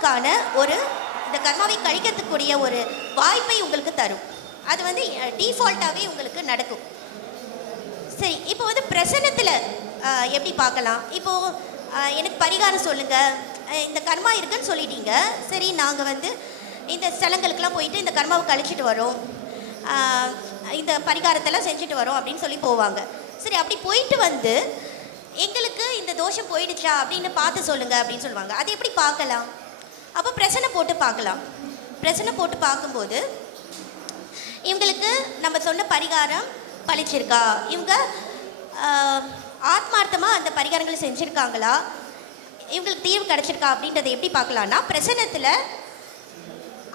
கர்மாவுக்கான ஒரு இந்த கர்மாவை கழிக்கிறதுக்குரிய ஒரு வாய்ப்பை உங்களுக்கு தரும். அது வந்து டிஃபால்ட்டாகவே உங்களுக்கு நடக்கும். சரி, இப்போ வந்து பிரசன்னத்தில் எப்படி பார்க்கலாம்? இப்போது எனக்கு பரிகாரம் சொல்லுங்கள், இந்த கர்மா இருக்குன்னு சொல்லிட்டீங்க, சரி நாங்கள் வந்து இந்த ஸ்தலங்களுக்கெல்லாம் போயிட்டு இந்த கர்மாவை கழிச்சிட்டு வரோம், இந்த பரிகாரத்தெல்லாம் செஞ்சுட்டு வரோம் அப்படின்னு சொல்லி போவாங்க. சரி, அப்படி போயிட்டு வந்து எங்களுக்கு இந்த தோஷம் போயிடுச்சா அப்படின்னு பார்த்து சொல்லுங்கள் அப்படின்னு சொல்லுவாங்க. அது எப்படி பார்க்கலாம்? அப்போ பிரச்சனை போட்டு பார்க்கலாம். பிரச்சனை போட்டு பார்க்கும்போது இவங்களுக்கு நம்ம சொன்ன பரிகாரம் பழிச்சிருக்கா, இவங்க ஆத்மார்த்தமாக அந்த பரிகாரங்களை செஞ்சுருக்காங்களா, இவங்களுக்கு தீர்வு கிடச்சிருக்கா அப்படின்றத எப்படி பார்க்கலான்னா, பிரசன்னத்தில்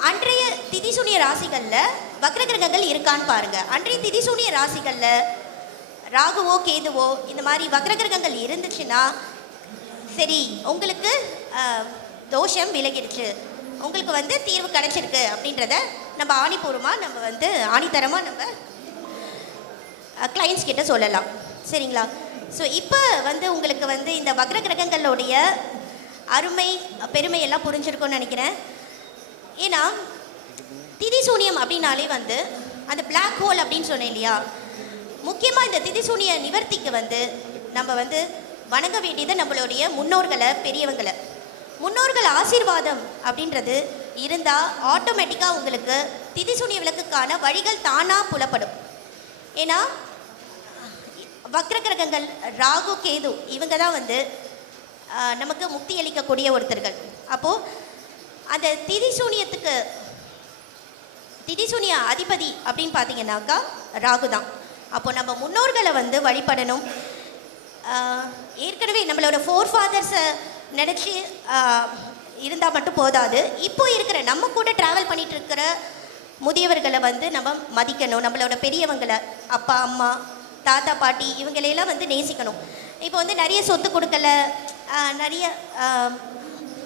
அன்றைய திதிசூனிய ராசிகளில் வக்ரகிரகங்கள் இருக்கான்னு பாருங்கள். அன்றைய திதிசூனிய ராசிகளில் ராகுவோ கேதுவோ இந்த மாதிரி வக்ரகிரகங்கள் இருந்துச்சுன்னா சரி, உங்களுக்கு தோஷம் விலகிடுச்சு, உங்களுக்கு வந்து தீர்வு கிடைச்சிருக்கு அப்படின்றத நம்ம ஆணிபூர்வமாக நம்ம வந்து ஆணித்தரமாக நம்ம கிளைண்ட்ஸ் கிட்ட சொல்லலாம். சரிங்களா? ஸோ இப்போ வந்து உங்களுக்கு வந்து இந்த வக்ரகிரகங்களுடைய அருமை பெருமையெல்லாம் புரிஞ்சிருக்கும்னு நினைக்கிறேன். ஏன்னா திதிசூனியம் அப்படின்னாலே வந்து அந்த பிளாக் ஹோல் அப்படின்னு சொன்னேன் இல்லையா, முக்கியமாக இந்த திதிசூனிய நிவர்த்திக்கு வந்து நம்ம வந்து வணங்க வேண்டியது நம்மளுடைய முன்னோர்களை, பெரியவங்களை. முன்னோர்கள் ஆசீர்வாதம் அப்படின்றது இருந்தால் ஆட்டோமேட்டிக்காக உங்களுக்கு திதிசூனிய விளக்குக்கான வழிகள் தானாக புலப்படும். ஏன்னா வக்ரகிரகங்கள் ராகு கேது இவங்க தான் வந்து நமக்கு முக்தி அளிக்கக்கூடிய ஒருத்தர்கள். அப்போது அந்த திதிசூனிய அதிபதி அப்படின்னு பார்த்தீங்கன்னாக்கா ராகு தான். அப்போ நம்ம முன்னோர்களை வந்து வழிபடணும். ஏற்கனவே நம்மளோட ஃபோர் ஃபாதர்ஸை நினச்சி இருந்தால் மட்டும் போதாது, இப்போ இருக்கிற நம்ம கூட ட்ராவல் பண்ணிகிட்டு இருக்கிற முதியவர்களை வந்து நம்ம மதிக்கணும். நம்மளோட பெரியவங்களை, அப்பா அம்மா தாத்தா பாட்டி இவங்களையெல்லாம் வந்து நேசிக்கணும். இப்போ வந்து நிறைய சொத்து கொடுக்கல, நிறைய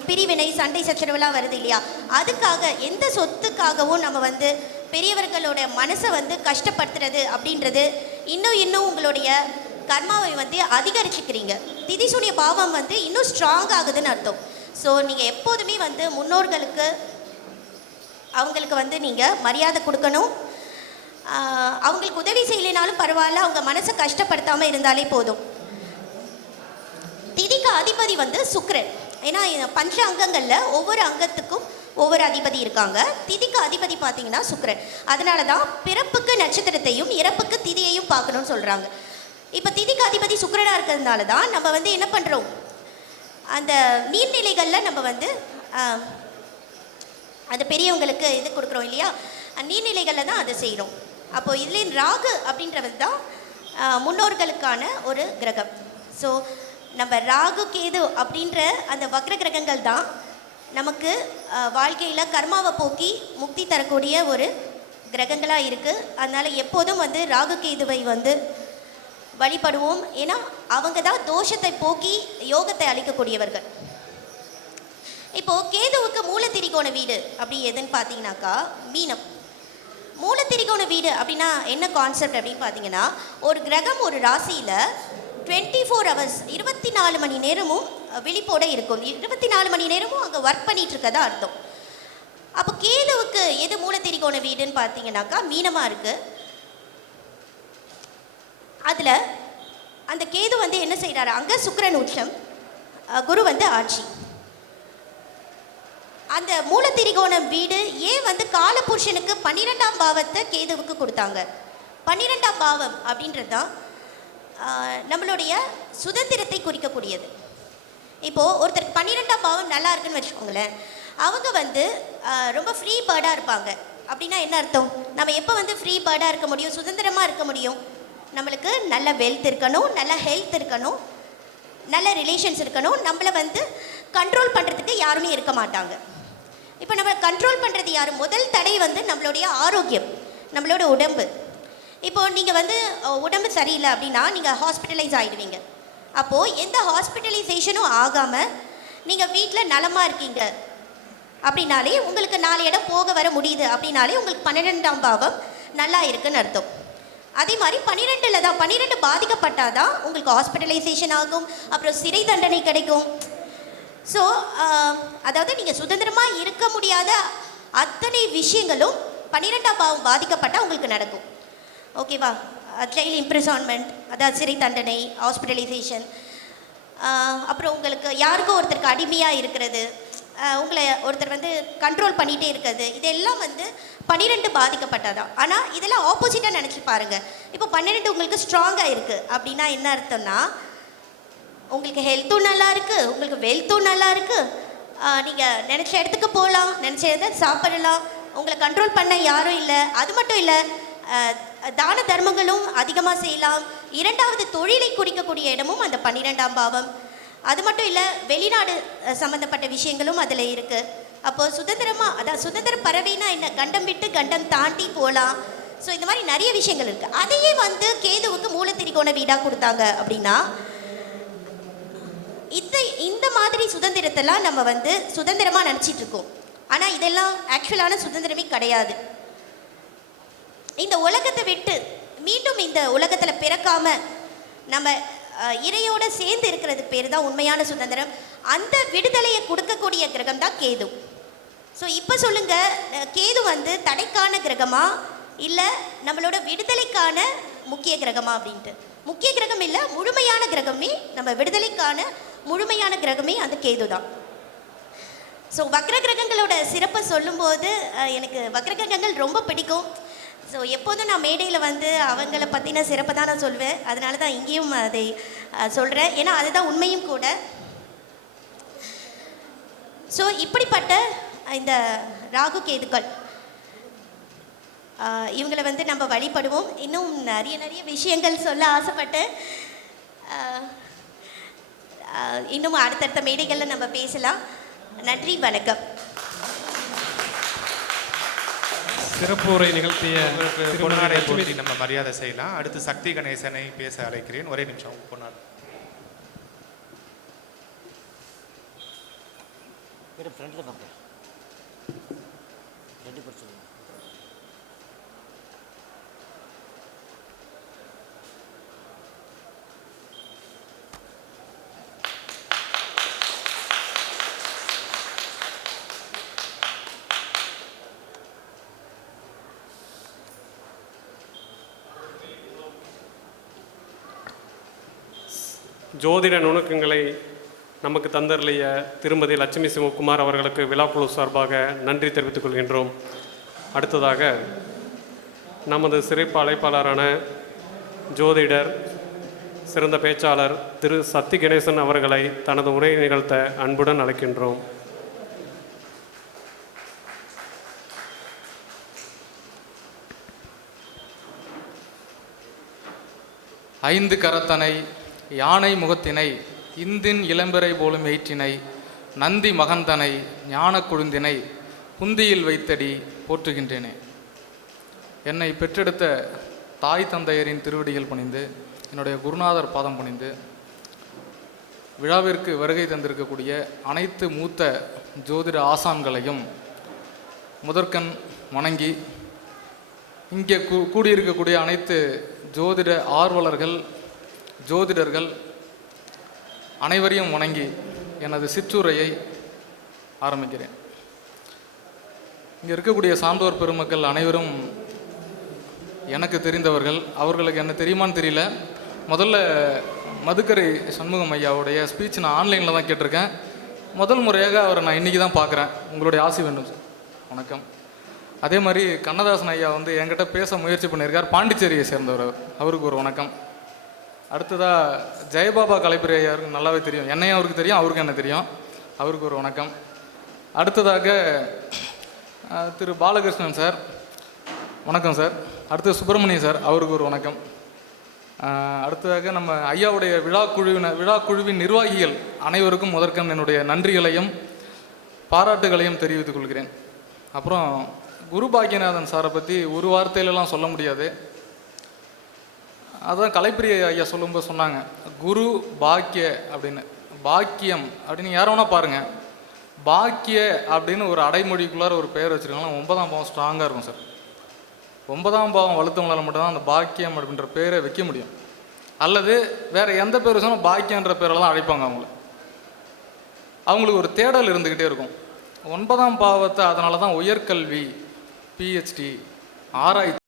பிரிவினை சண்டை சச்சரவுலாம் வருது இல்லையா, அதுக்காக எந்த சொத்துக்காகவும் நம்ம வந்து பெரியவர்களோட மனசை வந்து கஷ்டப்படுத்துறது அப்படின்றது இன்னும் உங்களுடைய கர்மாவை வந்து அதிகரிச்சுக்கிறீங்க. திதிசூனிய பாவம் வந்து இன்னும் ஸ்ட்ராங் ஆகுதுன்னு அர்த்தம். ஸோ நீங்கள் எப்போதுமே வந்து முன்னோர்களுக்கு அவங்களுக்கு வந்து நீங்கள் மரியாதை கொடுக்கணும். அவங்களுக்கு உதவி செய்யலைனாலும் பரவாயில்ல, அவங்க மனசை கஷ்டப்படுத்தாமல் இருந்தாலே போதும். திதிக்கு அதிபதி வந்து சுக்கிரன். ஏன்னா பஞ்ச அங்கங்களில் ஒவ்வொரு அங்கத்துக்கும் ஒவ்வொரு அதிபதி இருக்காங்க. திதிக்கு அதிபதி பார்த்தீங்கன்னா சுக்கிரன். அதனால தான் பிறப்புக்கு நட்சத்திரத்தையும் இறப்புக்கு திதியையும் பார்க்கணும்னு சொல்கிறாங்க. இப்போ திதிக்கு அதிபதி சுக்கிரனாக இருக்கிறதுனால தான் நம்ம வந்து என்ன பண்ணுறோம், அந்த நீர்நிலைகளில் நம்ம வந்து அந்த பெரியவங்களுக்கு இது கொடுக்குறோம் இல்லையா, நீர்நிலைகளில் தான் அதை செய்கிறோம். அப்போது இதுலேயும் ராகு அப்படின்றது தான் முன்னோர்களுக்கான ஒரு கிரகம். ஸோ நம்ம ராகு கேது அப்படின்ற அந்த வக்ர கிரகங்கள் தான் நமக்கு வாழ்க்கையில் கர்மாவை போக்கி முக்தி தரக்கூடிய ஒரு கிரகங்களாக இருக்குது. அதனால் எப்போதும் வந்து ராகு கேதுவை வந்து வழிபடுவோம். ஏன்னா அவங்க தான் தோஷத்தை போக்கி யோகத்தை அளிக்கக்கூடியவர்கள். இப்போது கேதுவுக்கு மூலத்திரிகோண வீடு அப்படி எதுன்னு பார்த்தீங்கன்னாக்கா மீனம். மூலத்திரிகோண வீடு அப்படின்னா என்ன கான்செப்ட் அப்படின்னு பார்த்தீங்கன்னா, ஒரு கிரகம் ஒரு ராசியில் 24 hours 24 மணி நேரமும் விழிப்போடு இருக்கும். 24 மணி நேரமும் அங்கே ஒர்க் பண்ணிகிட்டு இருக்கதா அர்த்தம். அப்போ கேதுவுக்கு எது மூலத்திரிகோண வீடுன்னு பார்த்தீங்கன்னாக்கா மீனமாக இருக்குது. அதில் அந்த கேது வந்து என்ன செய்கிறாரு, அங்கே சுக்கிரன் உச்சம், குரு வந்து ஆட்சி. அந்த மூலத்திரிகோணம் வீடு ஏன் வந்து காலபுருஷனுக்கு 12ஆம் பாவத்தை கேதுவுக்கு கொடுத்தாங்க? 12ஆம் பாவம் அப்படின்றது தான் நம்மளுடைய சுதந்திரத்தை குறிக்கக்கூடியது. இப்போது ஒருத்தருக்கு 12ஆம் பாவம் நல்லா இருக்குன்னு வச்சுக்கோங்களேன், அவங்க வந்து ரொம்ப ஃப்ரீ பேர்டாக இருப்பாங்க. அப்படின்னா என்ன அர்த்தம்? நம்ம எப்போ வந்து ஃப்ரீ பேர்டாக இருக்க முடியும், சுதந்திரமாக இருக்க முடியும்? நம்மளுக்கு நல்ல வெல்த் இருக்கணும், நல்ல ஹெல்த் இருக்கணும், நல்ல ரிலேஷன்ஸ் இருக்கணும், நம்மளை வந்து கண்ட்ரோல் பண்ணுறதுக்கு யாருமே இருக்க மாட்டாங்க. இப்போ நம்ம கண்ட்ரோல் பண்ணுறது யார்? முதல் தடை வந்து நம்மளுடைய ஆரோக்கியம், நம்மளோட உடம்பு. இப்போது நீங்கள் வந்து உடம்பு சரியில்லை அப்படின்னா நீங்கள் ஹாஸ்பிட்டலைஸ் ஆகிடுவீங்க. அப்போது எந்த ஹாஸ்பிட்டலைசேஷனும் ஆகாமல் நீங்கள் வீட்டில் நலமாக இருக்கீங்க அப்படின்னாலே, உங்களுக்கு 4 இடம் போக வர முடியுது அப்படின்னாலே உங்களுக்கு 12ஆம் பாவம் நல்லா இருக்குன்னு அர்த்தம். அதே மாதிரி 12ல் தான் 12 பாதிக்கப்பட்டால் தான் உங்களுக்கு ஹாஸ்பிட்டலைசேஷன் ஆகும், அப்புறம் சிறை தண்டனை கிடைக்கும். ஸோ அதாவது நீங்கள் சுதந்திரமாக இருக்க முடியாத அத்தனை விஷயங்களும் 12ஆம் பாவம் பாதிக்கப்பட்டால் உங்களுக்கு நடக்கும். ஓகேவா? ஜெயில் இம்ப்ரிசான்மெண்ட், அதாவது சிறை தண்டனை, ஹாஸ்பிட்டலைசேஷன், அப்புறம் உங்களுக்கு யாருக்கோ ஒருத்தருக்கு அடிமையாக இருக்கிறது, உங்களை ஒருத்தர் வந்து கண்ட்ரோல் பண்ணிகிட்டே இருக்கிறது, இதெல்லாம் வந்து 12 பாதிக்கப்பட்டதான். ஆனால் இதெல்லாம் ஆப்போசிட்டாக நினச்சி பாருங்கள். இப்போ 12 உங்களுக்கு ஸ்ட்ராங்காக இருக்குது அப்படின்னா என்ன அர்த்தம்னா, உங்களுக்கு ஹெல்த்தும் நல்லா இருக்குது, உங்களுக்கு வெல்த்தும் நல்லா இருக்குது, நீங்கள் நினச்ச இடத்துக்கு போகலாம், நினச்ச இடத்த சாப்பிடலாம், உங்களை கண்ட்ரோல் பண்ண யாரும் இல்லை. அது மட்டும் இல்லை, தான தர்மங்களும் அதிகமாக செய்யலாம். 2வது தொழிலை குறிக்கக்கூடிய இடமும் அந்த 12ஆம் பாவம். அது மட்டும் இல்லை, வெளிநாடு சம்மந்தப்பட்ட விஷயங்களும் அதில் இருக்குது. அப்போது சுதந்திரமாக, அதாவது சுதந்திர பறவைனா என்ன, கண்டம் விட்டு கண்டம் தாண்டி போகலாம். ஸோ இந்த மாதிரி நிறைய விஷயங்கள் இருக்குது. அதையே வந்து கேதுவுக்கு மூலத்திரிகோண வீடாக கொடுத்தாங்க அப்படின்னா, இந்த மாதிரி சுதந்திரத்தெல்லாம் நம்ம வந்து சுதந்திரமாக நினச்சிட்டு இருக்கோம். ஆனால் இதெல்லாம் ஆக்சுவலான சுதந்திரமே கிடையாது. இந்த உலகத்தை விட்டு மீண்டும் இந்த உலகத்தில் பிறக்காம நம்ம இறையோடு சேர்ந்து இருக்கிறதுக்கு பேர் தான் உண்மையான சுதந்திரம். அந்த விடுதலையை கொடுக்கக்கூடிய கிரகம் தான் கேது. ஸோ இப்போ சொல்லுங்கள், கேது வந்து தடைக்கான கிரகமா இல்லை நம்மளோட விடுதலைக்கான முக்கிய கிரகமா அப்படின்ட்டு. முக்கிய கிரகம் இல்லை, முழுமையான கிரகமே, நம்ம விடுதலைக்கான முழுமையான கிரகமே அந்த கேது தான். ஸோ வக்ர கிரகங்களோட சிறப்பை சொல்லும்போது எனக்கு வக்ர கிரகங்கள் ரொம்ப பிடிக்கும். ஸோ எப்போதும் நான் மேடையில் வந்து அவங்கள பற்றின சிறப்பை தான் நான் சொல்வேன். அதனால தான் இங்கேயும் அதை சொல்கிறேன், ஏன்னா அதுதான் உண்மையும் கூட. ஸோ இப்படிப்பட்ட இந்த ராகு கேதுக்கள் இவங்களை வந்து நம்ம வழிபடுவோம். இன்னும் நிறைய விஷயங்கள் சொல்ல ஆசைப்பட்டேன். இன்னும் அடுத்தடுத்த மேடைகளில் நம்ம பேசலாம். நன்றி, வணக்கம். சிறப்பு உரை நிகழ்த்திய பொன்னாடை போட்டி நம்ம மரியாதை செய்யலாம். அடுத்து சக்தி கணேசனை பேச அழைக்கிறேன். ஒரே நிமிஷம். பொன்னாடை ஜோதிட நுணுக்கங்களை நமக்கு தந்தருளிய திருமதி லட்சுமி சிவகுமார் அவர்களுக்கு விழாக்குழு சார்பாக நன்றி தெரிவித்துக் கொள்கின்றோம். அடுத்ததாக நமது சிறப்பு அழைப்பாளரான ஜோதிடர், சிறந்த பேச்சாளர் திரு சக்தி கணேசன் அவர்களை தனது உரையை நிகழ்த்த அன்புடன் அழைக்கின்றோம். ஐந்து கரத்தனை யானை முகத்தினை இந்தின் இளம்பிறை போலும் எயிற்றினை நந்தி மகந்தனை ஞான கொழுந்தினை புந்தியில் வைத்தடி போற்றுகின்றேனே. என்னை பெற்றெடுத்த தாய் தந்தையரின் திருவடிகள் பணிந்து, என்னுடைய குருநாதர் பாதம் பணிந்து, விழாவிற்கு வருகை தந்திருக்கக்கூடிய அனைத்து மூத்த ஜோதிட ஆசான்களையும் முதற்கண் வணங்கி, இங்கே கூடியிருக்கக்கூடிய அனைத்து ஜோதிட ஆர்வலர்கள், ஜோதிடர்கள் அனைவரையும் வணங்கி எனது சிற்றுரையை ஆரம்பிக்கிறேன். இங்கே இருக்கக்கூடிய சான்றோர் பெருமக்கள் அனைவரும் எனக்கு தெரிந்தவர்கள். அவர்களுக்கு என்ன தெரியுமான்னு தெரியல. முதல்ல மதுக்கரை சண்முகம் ஐயாவுடைய ஸ்பீச் நான் ஆன்லைனில் தான் கேட்டிருக்கேன். முதல் முறையாக அவரை நான் இன்றைக்கி தான் பார்க்குறேன். உங்களுடைய ஆசி வேண்டும் சார். வணக்கம். அதே மாதிரி கண்ணதாசன் ஐயா வந்து என்கிட்ட பேச முயற்சி பண்ணியிருக்கார். பாண்டிச்சேரியை சேர்ந்தவர். அவருக்கு ஒரு வணக்கம். அடுத்ததாக ஜெயபாபா கலைப்புரை ஐயாருக்கு நல்லாவே தெரியும். என்னையும் அவருக்கு தெரியும், அவருக்கு என்ன தெரியும். அவருக்கு ஒரு வணக்கம். அடுத்ததாக திரு பாலகிருஷ்ணன் சார், வணக்கம் சார். அடுத்து சுப்பிரமணியம் சார், அவருக்கு ஒரு வணக்கம். அடுத்ததாக நம்ம ஐயாவுடைய விழாக்குழுவின் நிர்வாகிகள் அனைவருக்கும் முதற்கண் என்னுடைய நன்றிகளையும் பாராட்டுகளையும் தெரிவித்துக் கொள்கிறேன். அப்புறம் குரு பாக்கியநாதன் சாரை பற்றி ஒரு வார்த்தையிலலாம் சொல்ல முடியாது. அதான் கலைப்பிரிய ஐயா சொல்லும்போது சொன்னாங்க, குரு பாக்கிய அப்படின்னு. பாக்கியம் அப்படின்னு யாரை வேணால் பாருங்கள், பாக்கிய அப்படின்னு ஒரு அடைமொழிக்குள்ளார ஒரு பெயர் வச்சுருக்காங்கன்னா 9ஆம் பாவம் ஸ்ட்ராங்காக இருக்கும் சார். 9ஆம் பாவம் வலுத்தவங்களால் மட்டும்தான் அந்த பாக்கியம் அப்படின்ற பேரை வைக்க முடியும். அல்லது வேறு எந்த பேர் வச்சாலும் பாக்கியன்ற பேரில் தான் அழைப்பாங்க அவங்கள. அவங்களுக்கு ஒரு தேடல் இருந்துக்கிட்டே இருக்கும். 9ஆம் பாவத்தை அதனால தான் உயர்கல்வி, பிஹெச்டி, ஆராய்ச்சி